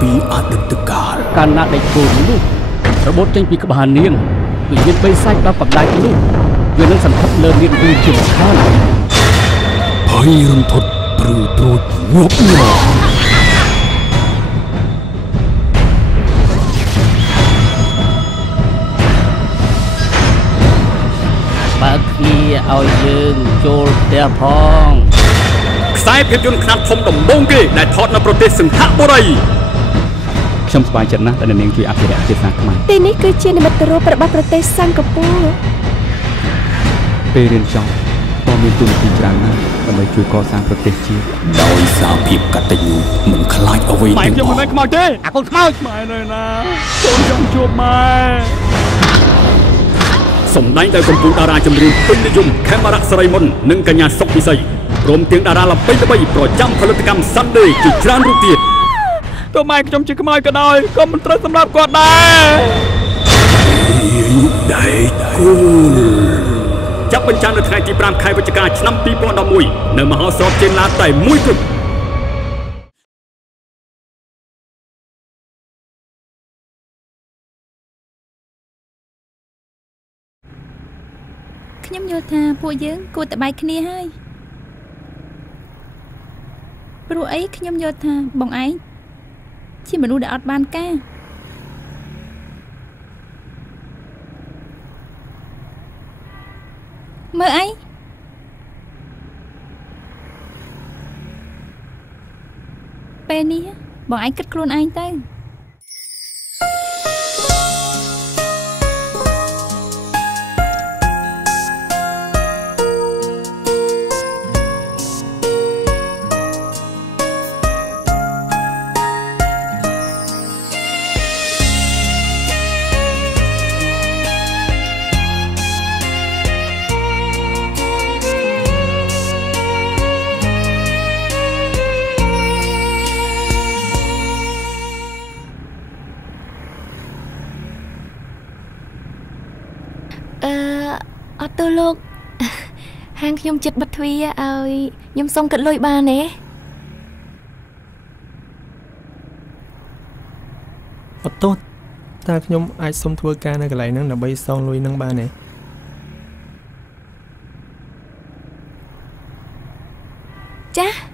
ពីអតីតកាលកាលណាដេកគោនោះរបូតចេញពីក្បាលនាងវិញ្ញាណបិសាចដល់បដាច់នោះវានឹងសន្ធិដ្ឋលើនាងដូចជាខានភ័យរន្ធត់ព្រឺព្រួចញាប់ញ័របើគ្នាឲ្យយើងចូលផ្ទះផងខ្សែភាពយន្តខ្នាតធំដំបូងគេដែលថតនៅប្រទេសសិង្ហបុរីខ្ញុំសប្បាយចិត្តណាស់ដែលនាងជួយអភិរក្សភាសាខ្មែរទីនេះគឺជានិមិត្តរូបរបស់ប្រទេសសិង្ហបុរីពេលរៀនចប់ក៏មានទូនាទីច្រើនណាស់ដើម្បីជួយកសាងប្រទេសជាតិដោយសារភាពកតញ្ញូមិនខ្លាចអ្វីទាំងអស់ខ្ញុំមិនមែនខ្មោចទេអាកូនខ្មោចម៉ែនៅណាកូនចង់ជួបម៉ែសម្ដែងដោយកម្ពុជាតារាចម្រៀងពេញនិយមខេមរៈសេរីមុននិងកញ្ញាសុកពិសីព្រមទាំងតារាល្បីៗប្រចាំផលិតកម្ម Sunday ជាច្រើនរូបទៀតទោះម៉ែខ្ញុំជាខ្មោចក៏ដោយក៏មិនត្រូវសម្រាប់គាត់ដែរដៃគូចាប់បញ្ចាំងនៅថ្ងៃទី5ខែវិច្ឆិកាឆ្នាំ2011នៅមហោស្រពចេនឡាតែមួយគត់ខ្ញុំយល់ថាពួកយើងគួរតែបែកគ្នាហើយព្រោះអីខ្ញុំយល់ថាបងឯងជាមនុស្សដែលអត់បានការមើលអីពេលនេះបងឯងគិតខ្លួនឯងទៅអត់ទៅលោកហាងខ្ញុំចិត្តបិទទ្វារឲ្យខ្ញុំសុំគិតលុយបានទេអត់ទោះតើខ្ញុំអាចសុំធ្វើការនៅកន្លែងហ្នឹងដើម្បីសងលុយហ្នឹងបានទេចា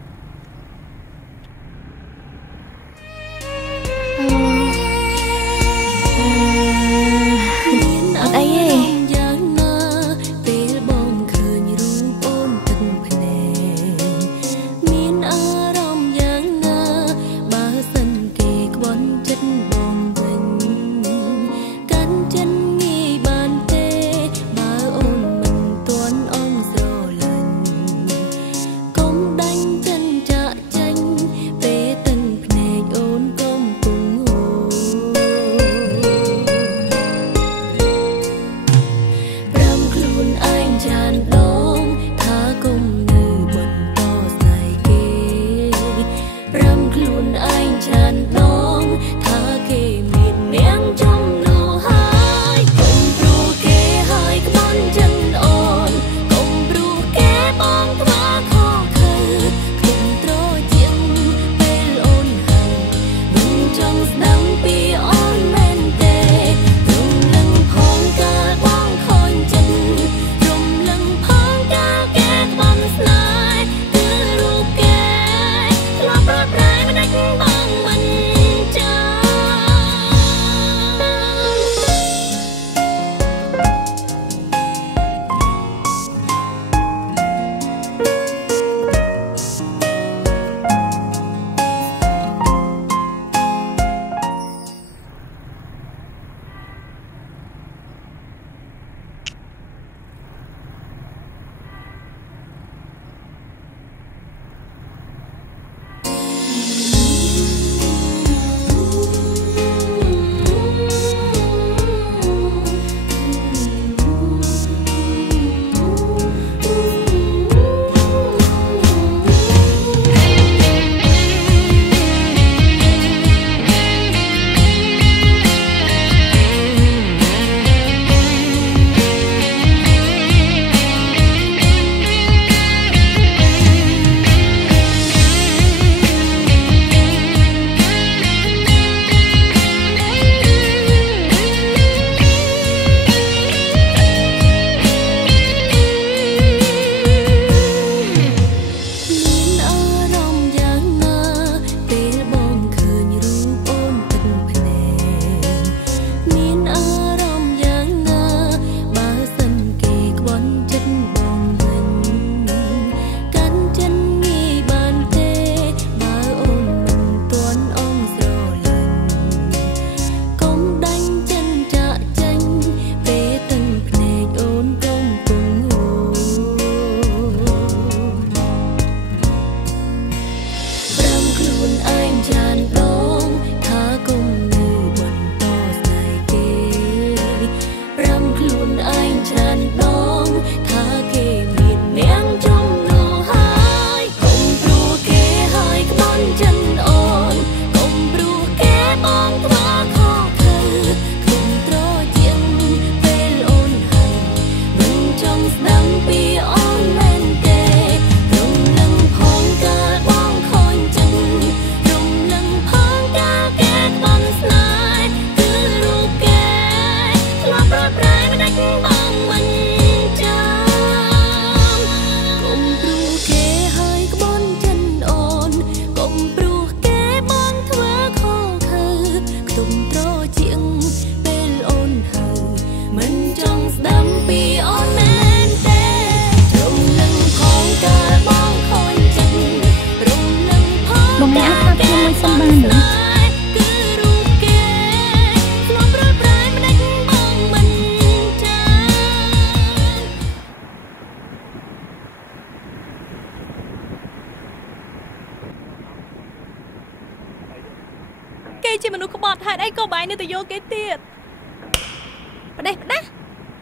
ក៏បាយនៅទៅយកគេទៀតប្រទេសផ្ដាស់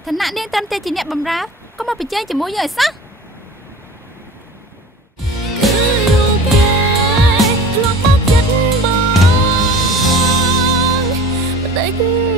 ឋានៈនាងត្រឹមតែជាអ្នកបម្រើក៏មកប្រជែងជាមួយយើងឲ្យសោះបដិ